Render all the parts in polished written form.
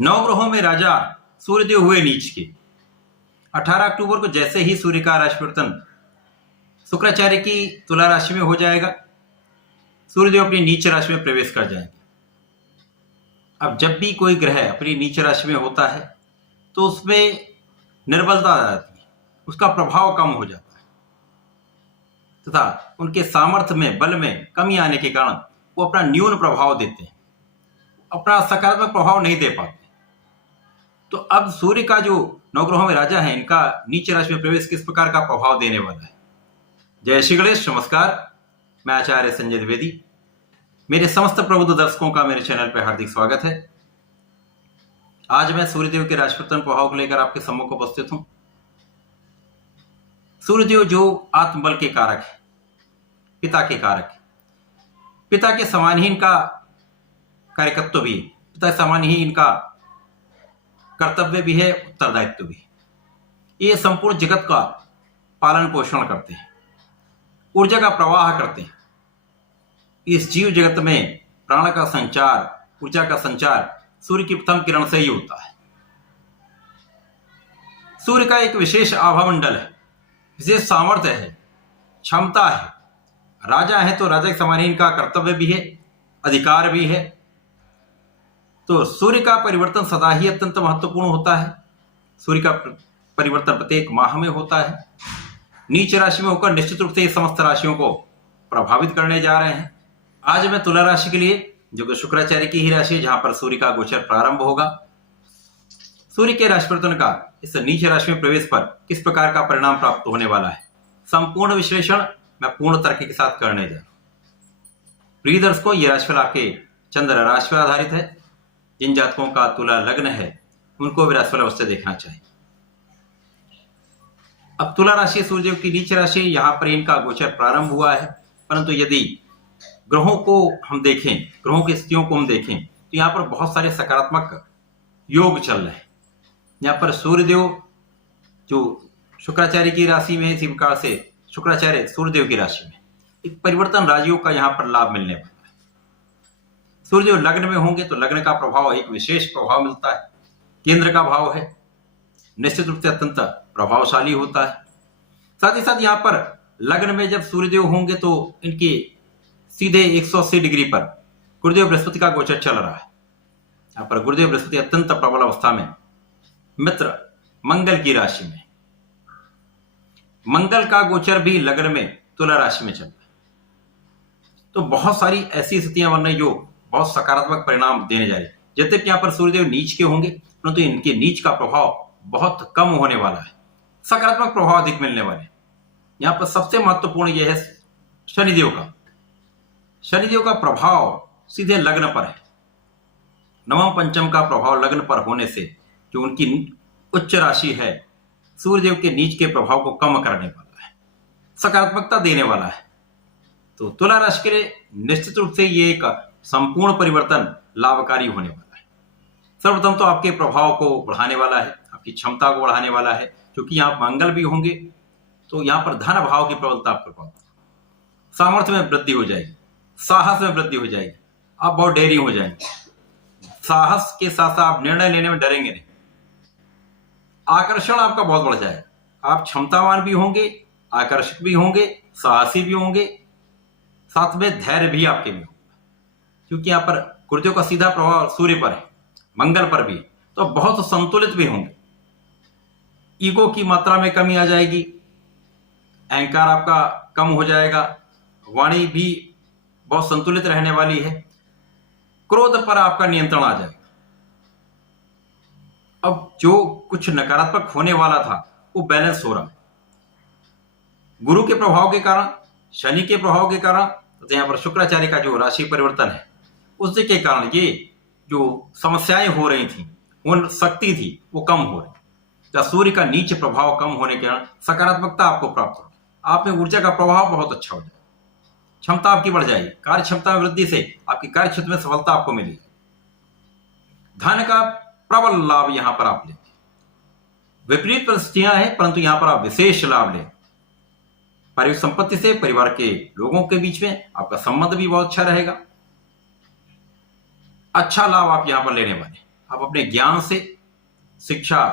नवग्रहों में राजा सूर्यदेव हुए नीच के। 18 अक्टूबर को जैसे ही सूर्य का राशि परिवर्तन शुक्राचार्य की तुला राशि में हो जाएगा, सूर्यदेव अपनी नीच राशि में प्रवेश कर जाएंगे। अब जब भी कोई ग्रह अपनी नीच राशि में होता है तो उसमें निर्बलता आ जाती है, उसका प्रभाव कम हो जाता है तथा उनके सामर्थ्य में, बल में कमी आने के कारण वो अपना न्यून प्रभाव देते हैं, अपना सकारात्मक प्रभाव नहीं दे पाते। तो अब सूर्य का जो नवग्रहों में राजा है, इनका नीच राशि में प्रवेश किस प्रकार का प्रभाव देने वाला है। जय श्री गणेश, नमस्कार। मैं आचार्य संजय द्विवेदी। मेरे समस्त प्रबुद्ध दर्शकों का मेरे चैनल पर हार्दिक स्वागत है। आज मैं सूर्यदेव के राशि परिवर्तन प्रभाव को लेकर आपके सम्मुख उपस्थित हूं। सूर्यदेव जो आत्मबल के कारक है, पिता के कारक है, पिता के समान ही इनका कार्यकत्व भी है, पिता समान ही इनका कर्तव्य भी है, उत्तरदायित्व भी है। ये संपूर्ण जगत का पालन पोषण करते हैं, ऊर्जा का प्रवाह करते हैं। इस जीव जगत में प्राण का संचार, ऊर्जा का संचार सूर्य की प्रथम किरण से ही होता है। सूर्य का एक विशेष आभामंडल है, विशेष सामर्थ्य है, क्षमता है। राजा है तो राजा के समान ही इनका कर्तव्य भी है, अधिकार भी है। तो सूर्य का परिवर्तन सदा ही अत्यंत महत्वपूर्ण होता है। सूर्य का परिवर्तन प्रत्येक माह में होता है। नीच राशि में होकर निश्चित रूप से समस्त राशियों को प्रभावित करने जा रहे हैं। आज मैं तुला राशि के लिए, जो कि शुक्राचार्य की ही राशि है, जहां पर सूर्य का गोचर प्रारंभ होगा, सूर्य के राशि परिवर्तन का इस नीच राशि में प्रवेश पर किस प्रकार का परिणाम प्राप्त होने वाला है, संपूर्ण विश्लेषण मैं पूर्ण तर्क के साथ करने जा रहा हूं। प्रिय दर्शकों, यह राशिफल आपके चंद्र राशि पर आधारित है। जिन जातकों का तुला लग्न है उनको भी राशिफल अवश्य देखना चाहिए। अब तुला राशि सूर्यदेव की नीच राशि, यहां पर इनका गोचर प्रारंभ हुआ है। परंतु यदि ग्रहों को हम देखें, ग्रहों की स्थितियों को हम देखें, तो यहाँ पर बहुत सारे सकारात्मक योग चल रहे हैं। यहाँ पर सूर्यदेव जो शुक्राचार्य की राशि में है, इसी प्रकार से शुक्राचार्य सूर्यदेव की राशि में एक परिवर्तन राजयोग का यहाँ पर लाभ मिलने वाला है। सूर्यदेव लग्न में होंगे तो लग्न का प्रभाव, एक विशेष प्रभाव मिलता है। केंद्र का भाव है, निश्चित रूप से अत्यंत प्रभावशाली होता है। साथ ही साथ यहाँ पर लग्न में जब सूर्यदेव होंगे तो इनके सीधे 180 डिग्री पर गुरुदेव बृहस्पति का गोचर चल रहा है। यहाँ पर गुरुदेव बृहस्पति अत्यंत प्रबल अवस्था में मित्र मंगल की राशि में, मंगल का गोचर भी लग्न में तुला राशि में चल रहा है। तो बहुत सारी ऐसी स्थितियां बन रही जो बहुत सकारात्मक परिणाम देने जा रही है। जब तक यहाँ पर सूर्यदेव नीच के होंगे, परंतु इनके नीच का प्रभाव बहुत कम होने वाला है, सकारात्मक प्रभाव अधिक मिलने वाले। यहाँ पर सबसे महत्वपूर्ण यह है शनिदेव का। शनिदेव का प्रभाव सीधे लग्न पर है। नवम पंचम का प्रभाव लग्न पर होने से जो उनकी उच्च राशि है, सूर्यदेव के नीच के प्रभाव को कम करने वाला है, सकारात्मकता देने वाला है। तो तुला राशि के लिए निश्चित रूप से ये एक संपूर्ण परिवर्तन लाभकारी होने वाला है। सर्वप्रथम तो आपके प्रभाव को बढ़ाने वाला है, आपकी क्षमता को बढ़ाने वाला है, क्योंकि यहाँ मंगल भी होंगे तो यहाँ पर धन भाव की प्रबलता आपको, सामर्थ्य में वृद्धि हो जाएगी, साहस में वृद्धि हो जाएगी, आप बहुत डेयरी हो जाएंगे। साहस के साथ साथ आप निर्णय लेने में डरेंगे नहीं, आकर्षण आपका बहुत बढ़ जाएगा। आप क्षमतावान भी होंगे, आकर्षक भी होंगे, साहसी भी होंगे, साथ में धैर्य भी आपके में होगा। क्योंकि यहाँ पर गुरुदेव का सीधा प्रभाव सूर्य पर है, मंगल पर भी, तो बहुत संतुलित भी होंगे। ईगो की मात्रा में कमी आ जाएगी, अहंकार आपका कम हो जाएगा, वाणी भी बहुत संतुलित रहने वाली है, क्रोध पर आपका नियंत्रण आ जाएगा। अब जो कुछ नकारात्मक होने वाला था वो बैलेंस हो रहा है गुरु के प्रभाव के कारण, शनि के प्रभाव के कारण। तो यहाँ पर शुक्राचार्य का जो राशि परिवर्तन है उसके के कारण ये जो समस्याएं हो रही थी, वो शक्ति थी, वो कम हो रही। या सूर्य का नीच प्रभाव कम होने के कारण सकारात्मकता आपको प्राप्त होगी, आप में ऊर्जा का प्रभाव बहुत अच्छा हो जाएगा, क्षमता आपकी बढ़ जाएगी, कार्य क्षमता में वृद्धि से आपकी कार्य क्षेत्र में सफलता आपको मिलेगी। धन का प्रबल लाभ यहां पर आप लेंगे। विपरीत परिस्थितियां हैं, परंतु यहां पर आप विशेष लाभ लें। पारिवारिक संपत्ति से, परिवार के लोगों के बीच में आपका संबंध भी बहुत अच्छा रहेगा। अच्छा लाभ आप यहां पर लेने वाले। आप अपने ज्ञान से शिक्षा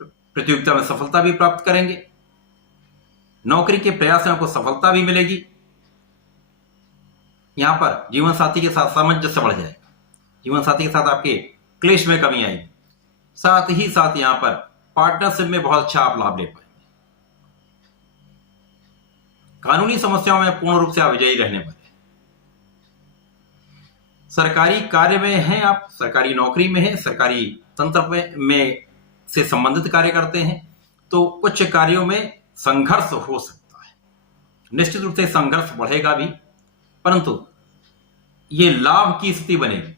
प्रतियोगिता में सफलता भी प्राप्त करेंगे, नौकरी के प्रयास में आपको सफलता भी मिलेगी। यहां पर जीवन साथी के साथ सामंजस्य बढ़ जाएगा, जीवन साथी के साथ आपके क्लेश में कमी आएगी, साथ ही साथ यहां पर पार्टनरशिप में बहुत अच्छा आप लाभ ले पाएंगे। कानूनी समस्याओं में पूर्ण रूप से आप विजयी रहने वाले हैं। सरकारी कार्य में हैं आप, सरकारी नौकरी में हैं, सरकारी तंत्र में से संबंधित कार्य करते हैं, तो कुछ कार्यों में संघर्ष हो सकता है। निश्चित रूप से संघर्ष बढ़ेगा भी, परंतु ये लाभ की स्थिति बनेगी।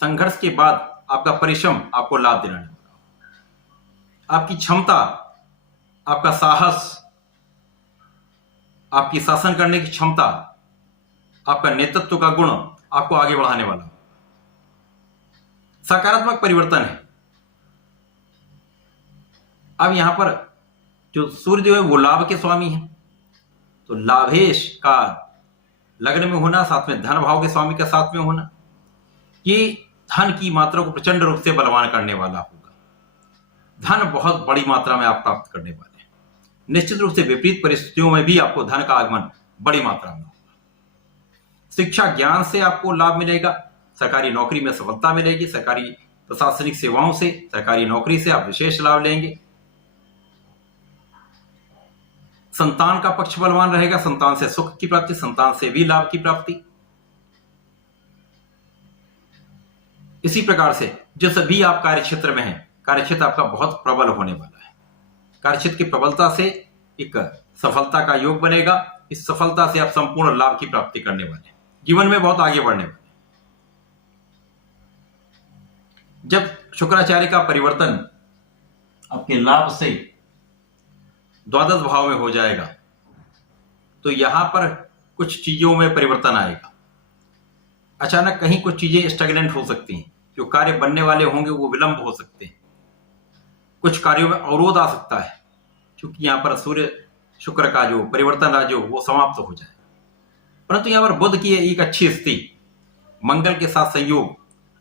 संघर्ष के बाद आपका परिश्रम आपको लाभ दिलाने वाला। आपकी क्षमता, आपका साहस, आपकी शासन करने की क्षमता, आपका नेतृत्व का गुण आपको आगे बढ़ाने वाला। सकारात्मक परिवर्तन है। अब यहां पर जो सूर्यदेव है वो लाभ के स्वामी है, तो लाभेश का लग्न में होना, साथ में धन भाव के स्वामी का साथ में होना, ये धन की मात्रा को प्रचंड रूप से बलवान करने वाला होगा। धन बहुत बड़ी मात्रा में आप प्राप्त करने वाले हैं। निश्चित रूप से विपरीत परिस्थितियों में भी आपको धन का आगमन बड़ी मात्रा में होगा। शिक्षा ज्ञान से आपको लाभ मिलेगा, सरकारी नौकरी में सफलता मिलेगी, सरकारी प्रशासनिक सेवाओं से, सरकारी नौकरी से आप विशेष लाभ लेंगे। संतान का पक्ष बलवान रहेगा, संतान से सुख की प्राप्ति, संतान से भी लाभ की प्राप्ति। इसी प्रकार से जो सभी आप कार्य क्षेत्र में हैं, कार्य क्षेत्र आपका बहुत प्रबल होने वाला है। कार्य क्षेत्र की प्रबलता से एक सफलता का योग बनेगा। इस सफलता से आप संपूर्ण लाभ की प्राप्ति करने वाले हैं, जीवन में बहुत आगे बढ़ने वाले। जब शुक्राचार्य का परिवर्तन आपके लाभ से द्वादश भाव में हो जाएगा, तो यहां पर कुछ चीजों में परिवर्तन आएगा। अचानक कहीं कुछ चीजें स्टैग्नेंट हो सकती हैं, जो कार्य बनने वाले होंगे वो विलंब हो सकते हैं, कुछ कार्यों में अवरोध आ सकता है, क्योंकि यहां पर सूर्य शुक्र का जो परिवर्तन राज हो वो समाप्त हो जाए। परंतु यहां पर बुध की एक अच्छी स्थिति, मंगल के साथ संयोग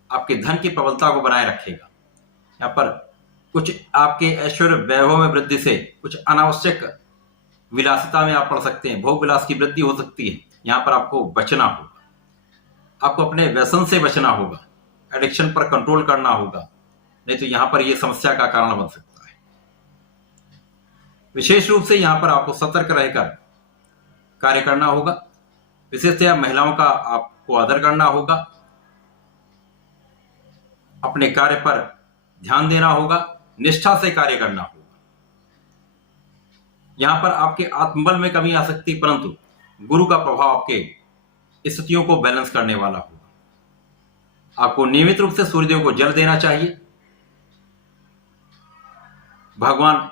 आपके धन की प्रबलता को बनाए रखेगा। यहां पर कुछ आपके ऐश्वर्य वैभव में वृद्धि से कुछ अनावश्यक विलासिता में आप पड़ सकते हैं, भोग विलास की वृद्धि हो सकती है। यहां पर आपको बचना होगा, आपको अपने व्यसन से बचना होगा, एडिक्शन पर कंट्रोल करना होगा, नहीं तो यहां पर यह समस्या का कारण बन सकता है। विशेष रूप से यहां पर आपको सतर्क रहकर कार्य करना होगा। विशेषतया महिलाओं का आपको आदर करना होगा, अपने कार्य पर ध्यान देना होगा, निष्ठा से कार्य करना होगा। यहां पर आपके आत्मबल में कमी आ सकती, परंतु गुरु का प्रभाव आपके स्थितियों को बैलेंस करने वाला होगा। आपको नियमित रूप से सूर्यदेव को जल देना चाहिए। भगवान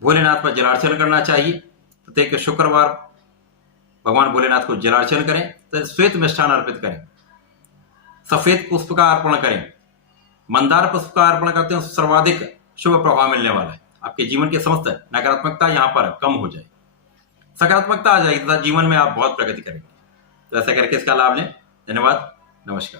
भोलेनाथ पर जलार्चन करना चाहिए। प्रत्येक शुक्रवार भगवान भोलेनाथ को जलार्चन करें, तो श्वेत मिष्ठान अर्पित करें, सफेद पुष्प का अर्पण करें। मंदार पुष्प का अर्पण करते हैं, सर्वाधिक शुभ प्रभाव मिलने वाला है। आपके जीवन के समस्त नकारात्मकता यहां पर कम हो जाए, सकारात्मकता आ जाएगी तथा जीवन में आप बहुत प्रगति करेंगे। तो ऐसा करके इसका लाभ लें। धन्यवाद, नमस्कार।